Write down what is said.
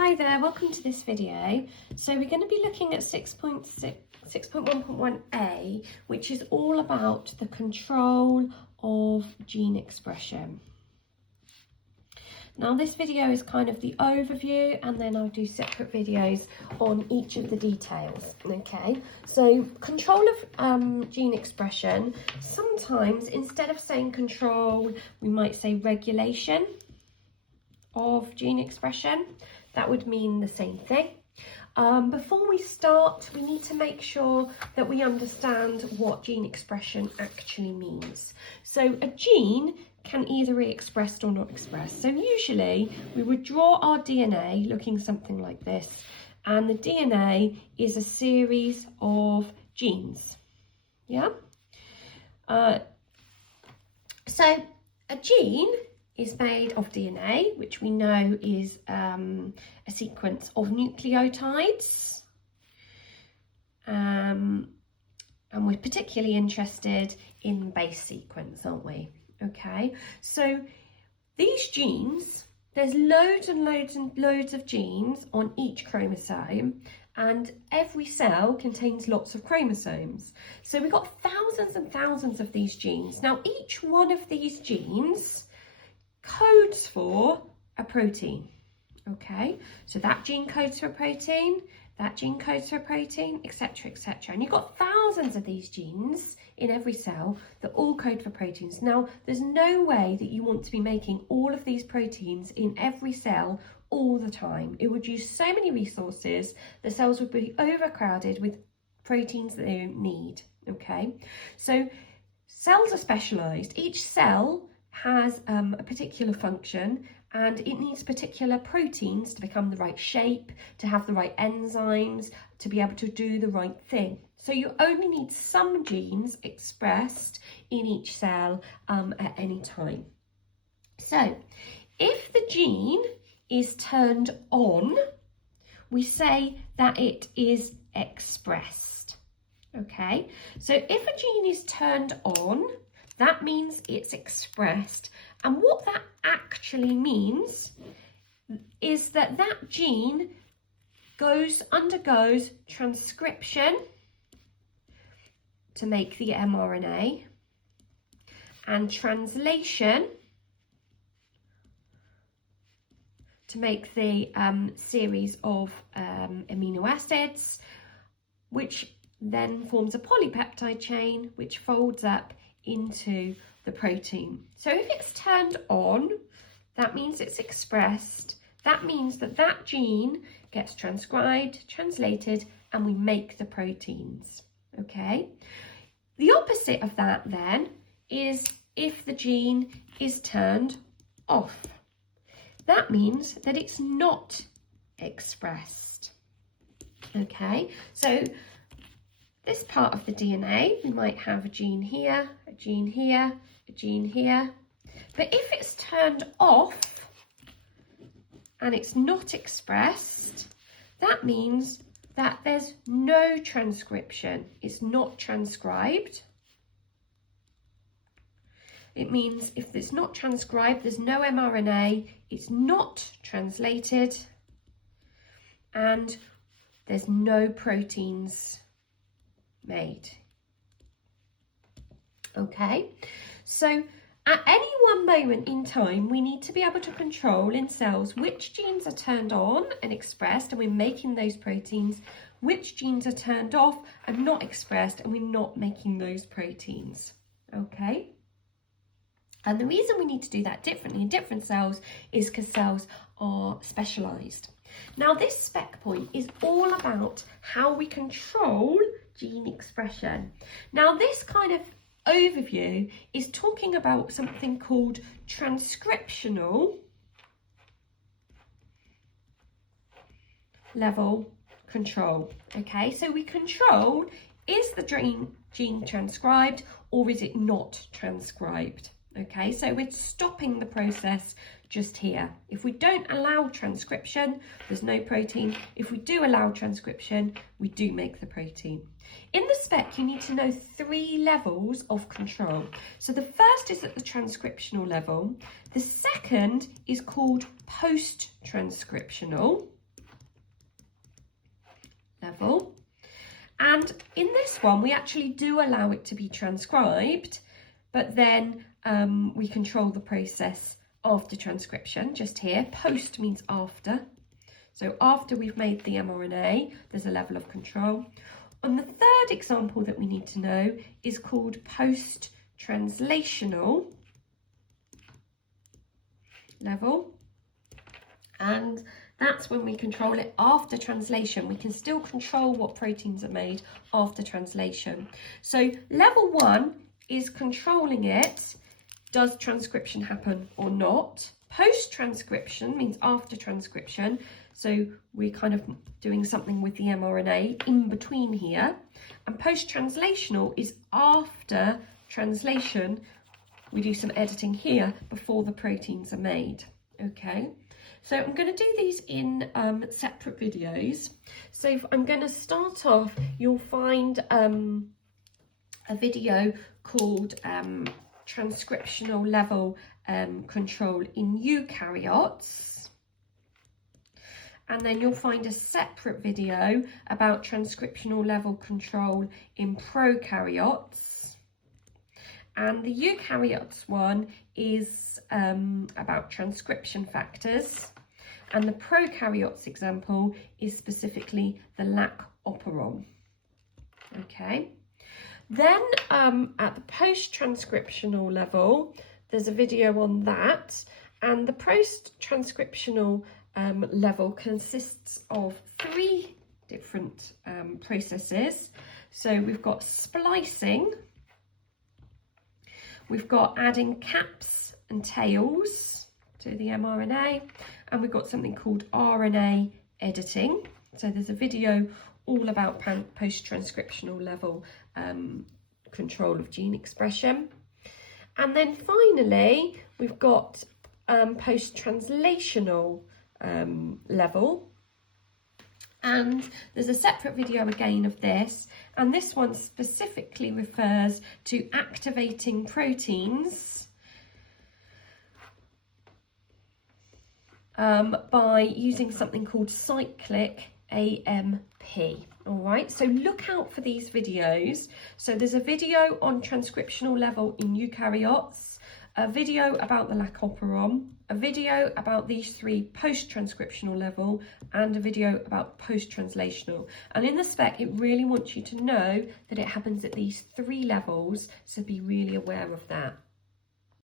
Hi there, welcome to this video. So we're going to be looking at 6.1.1a, which is all about the control of gene expression. Now this video is kind of the overview, and then I'll do separate videos on each of the details, okay? So control of gene expression, sometimes instead of saying control, we might say regulation of gene expression. That would mean the same thing. Before we start, we need to make sure that we understand what gene expression actually means. So a gene can either be expressed or not expressed. So usually we would draw our DNA looking something like this, and the DNA is a series of genes. Yeah? So a gene is made of DNA, which we know is a sequence of nucleotides. And we're particularly interested in the base sequence, aren't we? Okay, so these genes, there's loads and loads and loads of genes on each chromosome, and every cell contains lots of chromosomes. So we've got thousands and thousands of these genes. Now, each one of these genes codes for a protein. Okay, so that gene codes for a protein, that gene codes for a protein, etc, etc. And you've got thousands of these genes in every cell that all code for proteins. Now, there's no way that you want to be making all of these proteins in every cell all the time. It would use so many resources, the cells would be overcrowded with proteins that they don't need. Okay, so cells are specialized. Each cell has a particular function, and it needs particular proteins to become the right shape, to have the right enzymes, to be able to do the right thing. So you only need some genes expressed in each cell at any time. So if the gene is turned on, we say that it is expressed. Okay, so if a gene is turned on, that means it's expressed. And what that actually means is that that gene undergoes transcription to make the mRNA, and translation to make the series of amino acids, which then forms a polypeptide chain, which folds up into the protein. So if it's turned on, that means it's expressed. That means that that gene gets transcribed, translated, and we make the proteins. Okay. The opposite of that then is if the gene is turned off. That means that it's not expressed. Okay. So this part of the DNA, we might have a gene here, a gene here, a gene here. But if it's turned off and it's not expressed, that means that there's no transcription. It's not transcribed. It means if it's not transcribed, there's no mRNA, it's not translated, and there's no proteins made. Okay, so at any one moment in time, we need to be able to control in cells which genes are turned on and expressed, and we're making those proteins, which genes are turned off and not expressed, and we're not making those proteins. Okay, and the reason we need to do that differently in different cells is because cells are specialized. Now, this spec point is all about how we control gene expression. Now, this kind of overview is talking about something called transcriptional level control. Okay, so we control, is the gene transcribed or is it not transcribed? Okay, so we're stopping the process just here. If we don't allow transcription, there's no protein. If we do allow transcription, we do make the protein. In the spec, you need to know 3 levels of control. So the first is at the transcriptional level. The second is called post-transcriptional. level. And in this one, we actually do allow it to be transcribed, but then we control the process after transcription, just here. Post means after. So after we've made the mRNA, there's a level of control. And the third example that we need to know is called post-translational level. And that's when we control it after translation. We can still control what proteins are made after translation. So level 1 is controlling it. Does transcription happen or not? Post-transcription means after transcription. So we're kind of doing something with the mRNA in between here. And post-translational is after translation. We do some editing here before the proteins are made. Okay. So I'm going to do these in separate videos. So if I'm going to start off, you'll find a video called transcriptional level control in eukaryotes. And then you'll find a separate video about transcriptional level control in prokaryotes. And the eukaryotes one is about transcription factors. And the prokaryotes example is specifically the lac operon. Okay. Then at the post-transcriptional level, there's a video on that. And the post-transcriptional level consists of 3 different processes. So we've got splicing, we've got adding caps and tails to the mRNA, and we've got something called RNA editing. So there's a video all about post-transcriptional level control of gene expression. And then finally, we've got post-translational level. And there's a separate video again of this, and this one specifically refers to activating proteins by using something called cyclic AMP. All right, so look out for these videos. So there's a video on transcriptional level in eukaryotes, a video about the lac operon, a video about these 3 post-transcriptional level, and a video about post-translational. And in the spec, it really wants you to know that it happens at these 3 levels, so be really aware of that.